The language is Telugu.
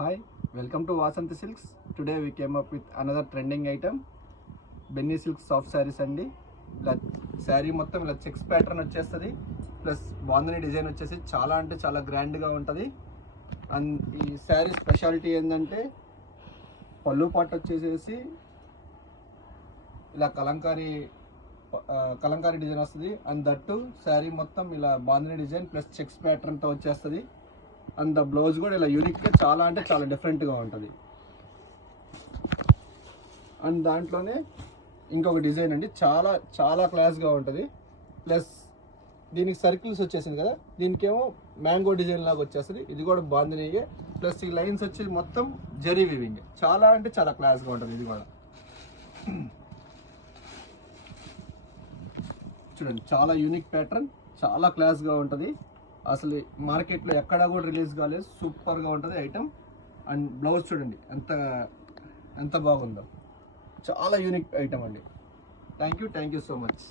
Hi, welcome to Vasanthi Silks. Today we came up with another trending item, Benny Silk soft sarees అండి. ఇలా శారీ మొత్తం ఇలా చెక్స్ ప్యాటర్న్ వచ్చేస్తుంది, ప్లస్ బాందని డిజైన్ వచ్చేసి చాలా అంటే చాలా గ్రాండ్గా ఉంటుంది. అండ్ ఈ శారీ స్పెషాలిటీ ఏంటంటే పళ్ళు పాటు వచ్చేసేసి ఇలా కలంకారీ డిజైన్ వస్తుంది. అండ్ దట్టు శారీ మొత్తం ఇలా బాందని డిజైన్ ప్లస్ చెక్స్ ప్యాటర్న్తో వచ్చేస్తుంది. అండ్ ద బ్లౌజ్ కూడా ఇలా యూనిక్గా చాలా అంటే చాలా డిఫరెంట్గా ఉంటుంది. అండ్ దాంట్లోనే ఇంకొక డిజైన్ అండి, చాలా చాలా క్లాస్గా ఉంటుంది. ప్లస్ దీనికి సర్కిల్స్ వచ్చేసింది కదా, దీనికేమో మ్యాంగో డిజైన్ లాగా వచ్చేస్తుంది. ఇది కూడా బాందినీయే, ప్లస్ ఈ లైన్స్ వచ్చి మొత్తం జరీ వీవింగ్, చాలా అంటే చాలా క్లాస్గా ఉంటుంది. ఇది కూడా చూడండి, చాలా యూనిక్ ప్యాటర్న్, చాలా క్లాస్గా ఉంటుంది. అసలు మార్కెట్లో ఎక్కడా కూడా రిలీజ్ కాలేదు, సూపర్గా ఉంటుంది ఐటమ్. అండ్ బ్లౌజ్ చూడండి ఎంత బాగుందో, చాలా యూనిక్ ఐటమ్ అండి. Thank you so much.